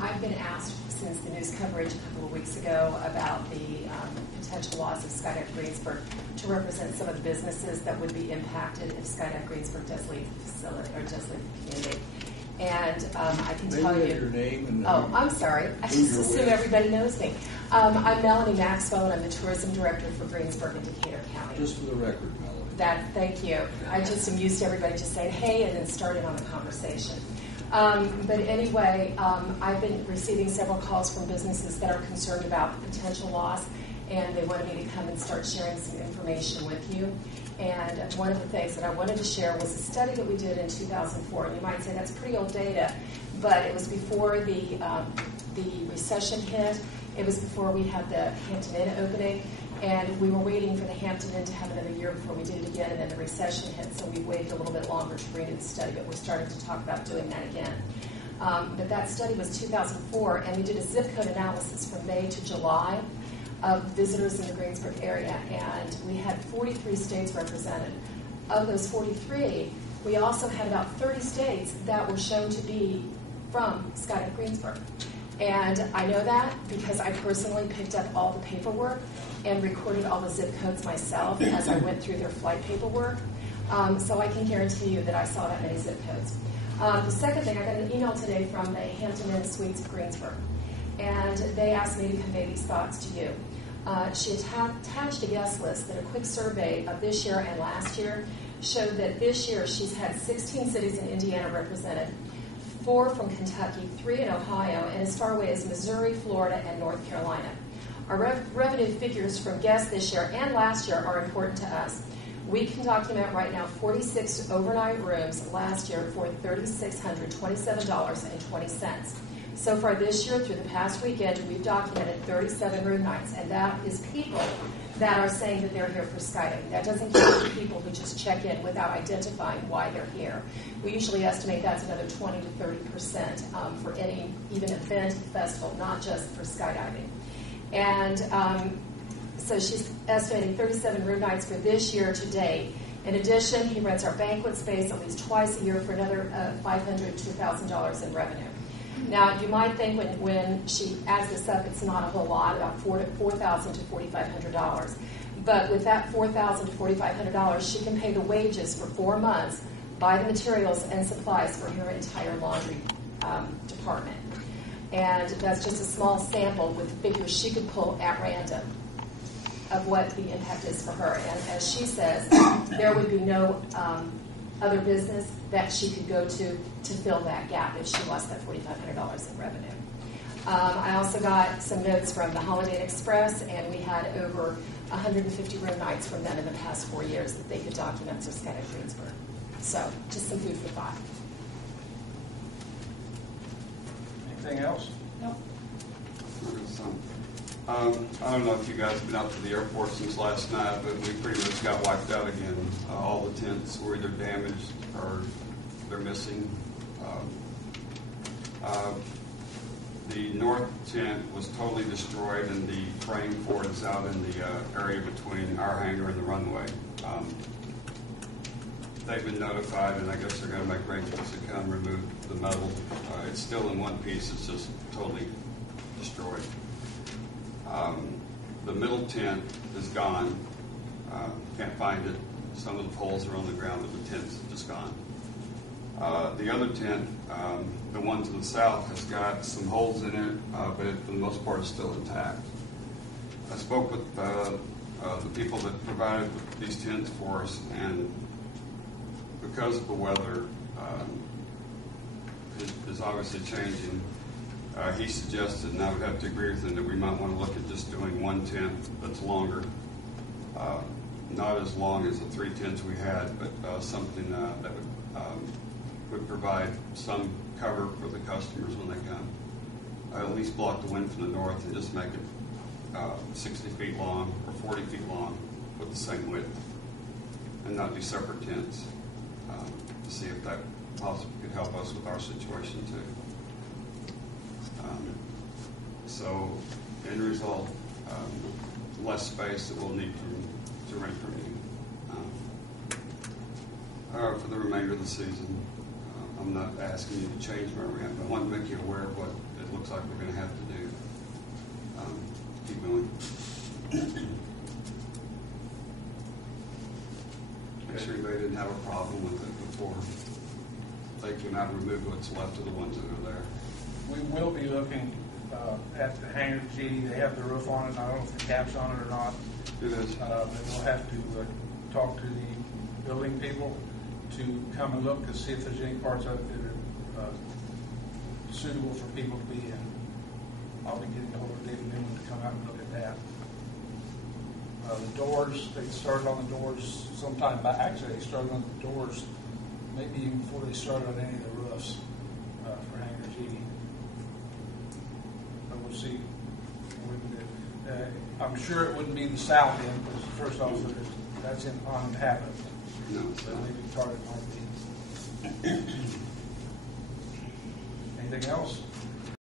I've been asked since the news coverage a couple of weeks ago about the potential loss of Skydive Greensburg to represent some of the businesses that would be impacted if Skydive Greensburg does leave the facility or does leave the community. And I can tell you. Your name and I'm sorry. I just assume everybody knows me. I'm Melanie Maxwell, and I'm the tourism director for Greensburg and Decatur County. Just for the record, Melanie. Thank you. I just am used to everybody just saying hey and then starting on the conversation. But anyway, I've been receiving several calls from businesses that are concerned about potential loss, and they wanted me to come and start sharing some information with you. And one of the things that I wanted to share was a study that we did in 2004. And you might say that's pretty old data, but it was before the recession hit. It was before we had the Hampton Inn opening, and we were waiting for the Hampton Inn to have another year before we did it again, and then the recession hit, so we waited a little bit longer to renew the study, but we're starting to talk about doing that again. But that study was 2004, and we did a zip code analysis from May to July of visitors in the Greensburg area, and we had 43 states represented. Of those 43, we also had about 30 states that were shown to be from Skydive Greensburg. And I know that because I personally picked up all the paperwork and recorded all the zip codes myself as I went through their flight paperwork. So I can guarantee you that I saw that many zip codes. The second thing, I got an email today from the Hampton Inn Suites of Greensburg, and they asked me to convey these thoughts to you. She attached a guest list that a quick survey of this year and last year showed that this year she's had 16 cities in Indiana represented, 4 from Kentucky, 3 in Ohio, and as far away as Missouri, Florida, and North Carolina. Our revenue figures from guests this year and last year are important to us. We can document right now 46 overnight rooms last year for $3,627.20. So far this year, through the past weekend, we've documented 37 room nights, and that is people that are saying that they're here for skydiving. That doesn't count the people who just check in without identifying why they're here. We usually estimate that's another 20 to 30% for any even event, festival, not just for skydiving. And so she's estimating 37 room nights for this year to date. In addition, he rents our banquet space at least twice a year for another $500 to $1,000 in revenue. Now, you might think when she adds this up, it's not a whole lot, about $4,000 to $4,500. But with that $4,000 to $4,500, she can pay the wages for 4 months, buy the materials and supplies for her entire laundry department. And that's just a small sample with figures she could pull at random of what the impact is for her. And as she says, there would be no other business that she could go to fill that gap if she lost that $4,500 in revenue. I also got some notes from the Holiday Inn Express, and we had over 150 room nights from them in the past 4 years that they could document for Skydive Greensburg. So, just some food for thought. Anything else? Nope. I don't know if you guys have been out to the airport since last night, but we pretty much got wiped out again. All the tents were either damaged or they're missing. The north tent was totally destroyed, and the frame for it is out in the area between our hangar and the runway. They've been notified, and I guess they're going to make arrangements to come remove the metal. It's still in one piece. It's just totally destroyed. The middle tent is gone. Can't find it. Some of the poles are on the ground, but the tent's just gone. The other tent, the one to the south, has got some holes in it, but for the most part, it's still intact. I spoke with the people that provided these tents for us, and because of the weather is obviously changing, he suggested, and I would have to agree with him, that we might want to look at just doing one tent that's longer. Not as long as the 3 tents we had, but something that would provide some cover for the customers when they come. At least block the wind from the north and just make it 60 feet long or 40 feet long with the same width, and not do separate tents, to see if that possibly could help us with our situation too. So, end result, less space that we'll need to rent from you for the remainder of the season. I'm not asking you to change where we're at, but I want to make you aware of what it looks like we're going to have to do. Keep going. Make sure anybody didn't have a problem with it before they came out and removed what's left of the ones that are there. We will be looking at the hangar G. They have the roof on it. I don't know if the cap's on it or not. It is. And we'll have to talk to the building people to come and look to see if there's any parts of it that are suitable for people to be in. I'll be getting a hold of David Newman to come out and look at that. The doors, they started on the doors sometime back. Actually, they started on the doors maybe even before they started on any of the roofs for hangar G. But we'll see what we can do. I'm sure it wouldn't be the south end because first off, that's uninhabited. No, it's But not. maybe part of it might be. Anything else?